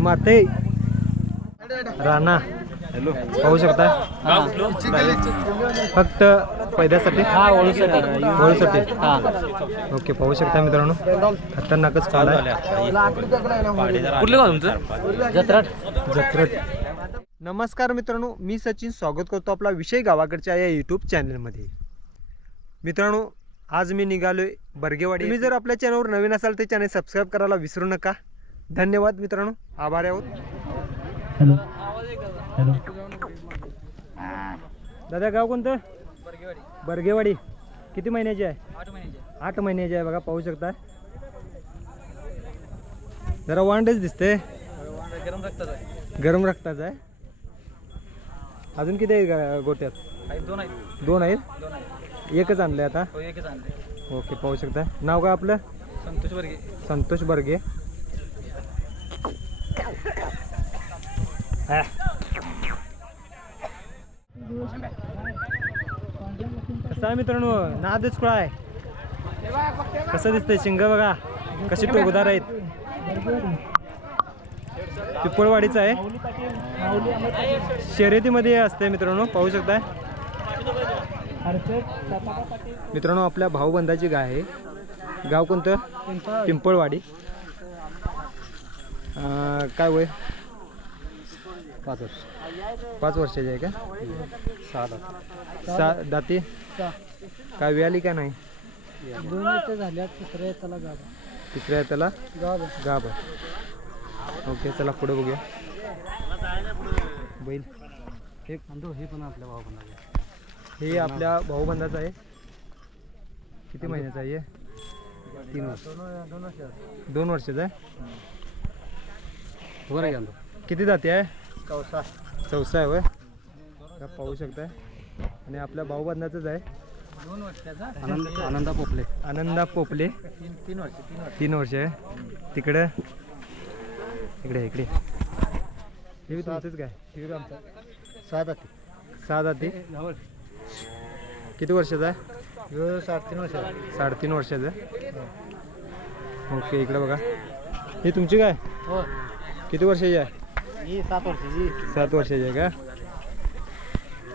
माते. राणा पाहू शकता? फक्त पैद्यासाठी? हा ओळखसाठी. होळीसाठी हा. ओके पाहू शकता मित्रांनो. खतरनाकच काढ कुठलं तुमचं? जत्राट. जत्रट. नमस्कार मित्रांनो मी सचिन स्वागत करतो आपला विषय गावाकडच्या या यूट्यूब चॅनलमध्ये मित्रांनो आज मी निघालोय बर्गेवाडी. तुम्ही जर आपल्या चॅनलवर नवीन असाल तर चॅनल सबस्क्राईब करायला विसरू नका. धन्यवाद मित्रांनो. आभार आहोत. हॅलो. हॅलो. दादा गाव कोणतं? बर्गेवाडी. किती महिन्याची आहे? आठ महिन्याचे आहे. बघा पाहू शकता. जरा वांडच दिसते गरम रक्ताचं आहे. गरम रक्ताचं आहे. अजून किती आहे गा- गोट्यात? आहेत दोन आहेत. दोन आहेत? दोन आहेत. एकच आणलंय आता? हो एकच आणले ओके पाहू शकता. नाव काय आपलं? संतोष वर्गे संतोष बर्गे. कसं आहे मित्रांनो? नादच कुळा आहे. कसं दिसतंय शिंग बघा? कशी टोकदार आहेत. पिपळवाडीचं आहे. शर्यतीमध्ये असते मित्रांनो पाहू शकताय. मित्रांनो आपल्या भाऊबंधाची गाय आहे. गाव कोणतं? पिंपळवाडी. काय वय? पाच वर्ष. पाच वर्षाची आहे का? सहा लाख सा दाती? काय व्याली का नाही? दोन इथे झाल्या तिसऱ्या त्याला गाभा. तिसऱ्या त्याला गाभा. गाब ओके चला पुढे बघूया. बैल. हे हे पण आपल्या भाऊ पण हे आपल्या भाऊबंधाचं आहे. किती महिन्याचं आहे? तीन वर्ष. दोन वर्षाचं आहे? घ्या किती जाती आहे? चौसा. चौसा आहे वय का पाहू शकताय. आणि आपल्या भाऊबंधाचंच आहे. दोन वर्षाचा? आनंद आनंदा पोपले. आनंदा पोपले. तीन तीन वर्ष तीन वर्ष. तीन वर्ष आहे. तिकडं? इकडे इकडे. हे बी तुमचंच काय? हे बी आमचं. सहा जाती सहा जाती किती वर्षाचा आहे? साडेतीन वर्ष साडेतीन वर्षाचं ओके इकडे बघा. ही तुमची काय? हो किती वर्षाची आहे? ही सात वर्षाची सात वर्षाची आहे का?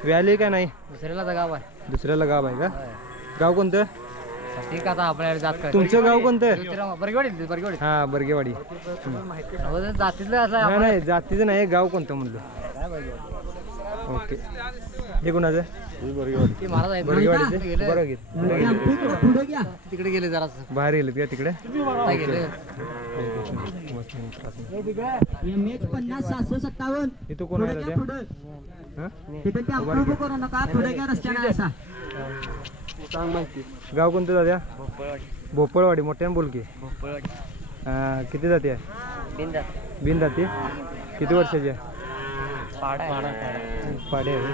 व्याली का नाही? दुसऱ्याला गाव आहे. दुसऱ्याला गाव आहे का? गाव कोणतं? ठीक आता आपल्याला जात काय तुमचं गाव कोणतं? बरगवाडी बरगवाडी. हा बर्गेवाडी. जातीतलं असं नाही नाही जातीचं नाही गाव कोणतं म्हणलं? ओके. हे कोणाचं? गेले. तिकडे गेले जरा. बाहेर गेलेत का तिकडे? गेले. पन्नास सहाशे सत्तावन्न. इथं कोण गाव कोणतं दादा? भोपळवाडी. मोठ्याने बोल की. हा, किती जाती आहे? बिन जाती? किती वर्षाची आहे? पाडे आहे.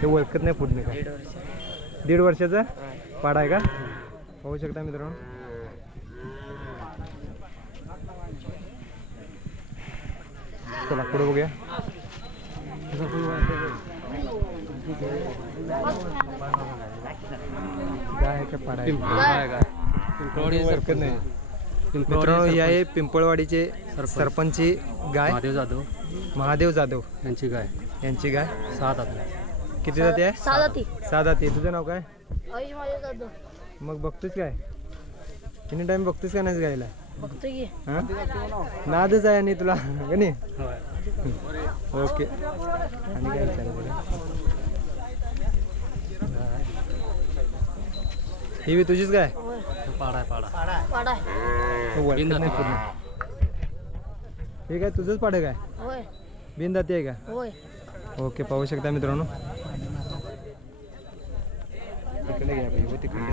ते ओळखत नाही पुढे काय? दीड वर्षाचा? पाडा आहे का? पाहू शकता मित्रांनो. चला पुढे बघूया. काय आहे का पाडा आहे? ओळखत नाही. मित्रांनो ही आहे पिंपळवाडीचे सरपंची. गाय? महादेव जाधव. महादेव जाधव. यांची गाय. यांची गाय? सात आपल्या किती जाती आहे? सहा जाती सहा जाती तुझं नाव काय? मग बघतोस काय? किती टाइम बघतोस का नाही गायला? नादच आहे आणि तुला का नाही? ओके. आणि काय विचारायचं ही बी तुझीच काय पाडा आहे पाडा. पाडा आहे. हो, ओळखत नाही पूर्ण हे काय तुझंच पाडे काय? होय. बिनदाती आहे का? होय. ओके पाहू शकता मित्रांनो. तिकडे घ्या पाहिजे तिकडे.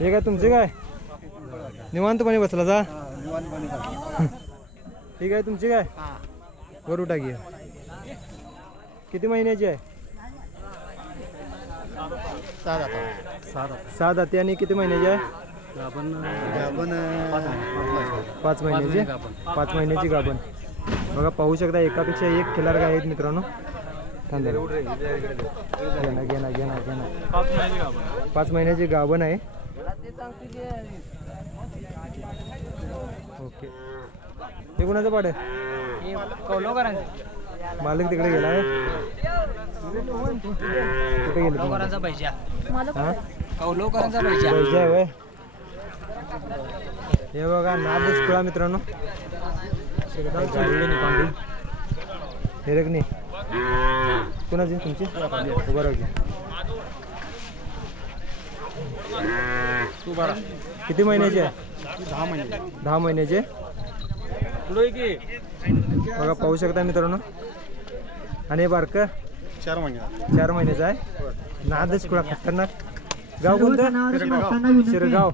हे काय तुमचे काय? निवांतपणे बसला जा. हे काय तुमची काय? वर उठा घे किती महिन्याची आहे? सहा जाता दाती आणि किती महिन्याची आहे? आपण आपण पाच महिन्याची. पाच महिन्याची गाभण. बघा पाहू शकता एकापेक्षा एक खिलार गाय आहेत मित्रांनो. थांब जरा. घे ना घे ना घे ना घे ना पाच महिन्याची गाभण आहे. ओके. हे कुणाचं पाड आहे? मालक तिकडे गेला आहे. कुठे? गेले तुम्ही? हा. हे बघा नादच खुळा मित्रांनो. हे रे की नाही कुणाची तुमची? उभा राहू किती महिन्याचे आहे? दहा महिने दहा महिन्याचे बघा पाहू शकता मित्रांनो. आणि हे बारकं. चार महिने चार महिन्याचं आहे नादच खुळा खतरनाक गाव कोणतं? शिरगाव.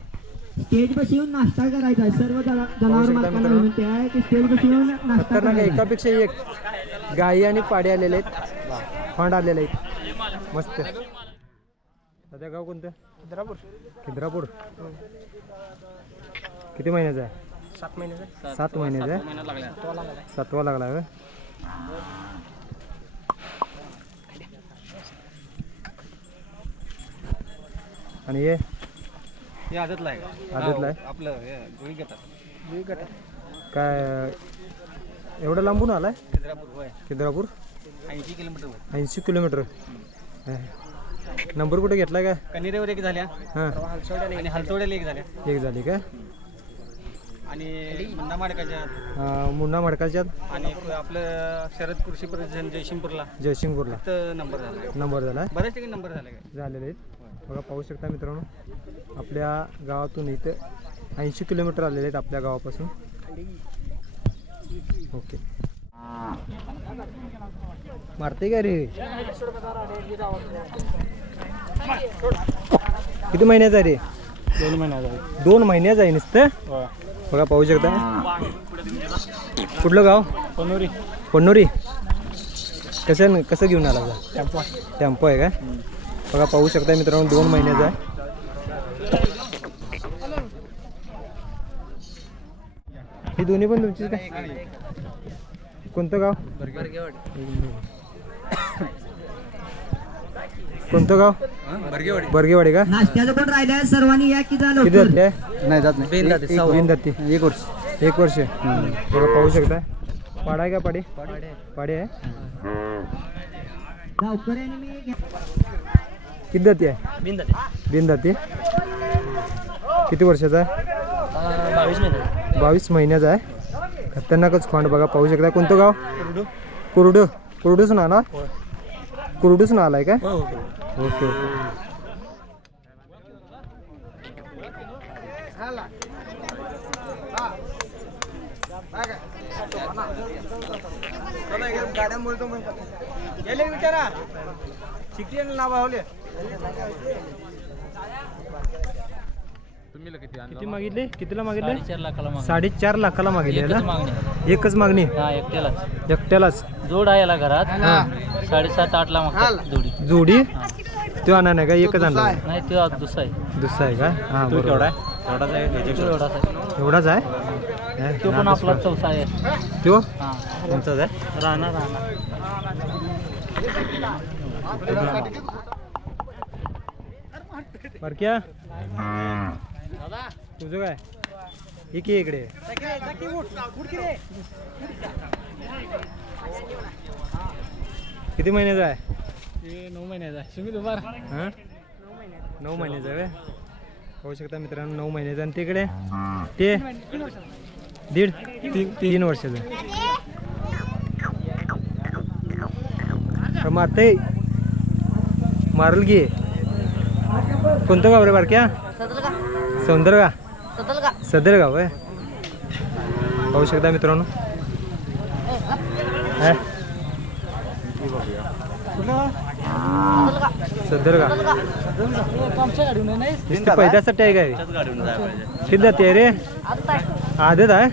स्टेज बस येऊन नाश्ता करायचा आहे. सर्व जनावर शकता मालकांना मित्रांनो. विनंती आहे की स्टेज बस येऊन नाश्ता खतरनाक आहे. करायचा. आहे. एकापेक्षा एक गाई आणि पाडे आलेले आहेत. फंड आलेले आहेत. मस्त. सध्या गाव कोणतं? खिद्रापूर. खिद्रापूर. किती महिन्याचं आहे सात महिने सात महिन्याचं आहे लागला. सातवा लागला होय? आणि हे? हे आदतला आहे आदतला आहे? आपलं हे जुळी घेतात काय एवढं लांबून आलाय? खिद्रापूर होय. खिद्रापूर? ऐंशी किलोमीटर ऐंशी किलोमीटर. नंबर कुठे घेतला काय? कनेरेवर एक झाल्या. हां. आणि हलतोड्याला एक झाल्या. एक झाली काय आणि मुन्ना माडकाच्या. अं, मुन्ना मडकाच्यात आणि आपलं शरद कृषी परिषद जयसिंगपूरला. जयसिंगपूरला. तर नंबर झाला. नंबर झाला. बऱ्याच ठिकाणी नंबर झाला काय? झालेले आहेत. बघा पाहू शकता मित्रांनो. आपल्या गावातून इथं ऐंशी किलोमीटर आलेले आहेत आपल्या गावापासून. ओके. मारते का रे? किती महिन्याचा आहे रे? दोन महिन्याचा दोन महिन्याचं आहे नुसतं? बघा पाहू शकता कुठलं गाव? पनोरी. पन्नोरी कसं कसं घेऊन आला टेम्पो टेम्पो आहे का? बघा पाहू शकता मित्रांनो दोन महिन्याचा आहे. ही दोन्ही पण तुमचीच काय कोणतं गाव? कोणतं गाव? बर्गेवाडी बर्गेवाडी का? नाश्त्याचं पण राहिलं सर्वांनी या की झालं किती जाते? आहे नाही जात नाही. एक- तीन जाती. एक वर्ष. एक वर्ष. बघा पाहू शकता पाडा आहे का पाडी? पाडी. आहे. गावकऱ्यांनी मी घे- किती जाती आहे? बिन जाती किती वर्षाचा आहे? बावीस महिने. बावीस महिन्याचा आहे. खतरनाकच खोंड बघा पाहू शकता. कोणतं गाव? कुरडू. कुरडूच ना? ना कुरडूच ना आलाय काय? Okay okay. विचारा. शिक्षण लाभावले किती मागितले? कितीला मागितले? चार लाखाला मागणी. साडेचार लाखाला मागितले एकच ना? मागणी. एकच मागणी? हा एकट्यालाच. एकट्यालाच? जोड आहे याला घरात. हा. साडेसात आठ ला मागतात जोडी. जोडी? तो आणा नाही का? एकच आणला. नाही तो आज दुसरा आहे. दुसरा आहे का? हा बरोबर. एवढाच आहे? एवढाच आहे. एवढाच आहे? तो पण आपला चौथा आहे. तो? हा. तुमचाच आहे? राहणार. राहणार. बरक्या तुझं काय? हे की इकडे. किती महिन्याचा आहे? नऊ महिन्याचा आहे. तुम्ही हां? नऊ महिन्याचा आहे? पाहू शकता मित्रांनो नऊ महिन्याचा आणि तिकडे? ते? दीड? तीन तीन. वर्षाचं. मारते मारल की. कोणतं गाव रे बारक्या? सौंदर का सदर गाव आहे पाहू शकता मित्रांनो. हा? सदर का नुसती पैदासाठी आहे काय? किती जाती रे. आदत आहे.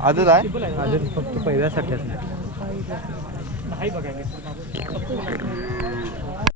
आजच आहे? आदत फक्त पैदासाठी असते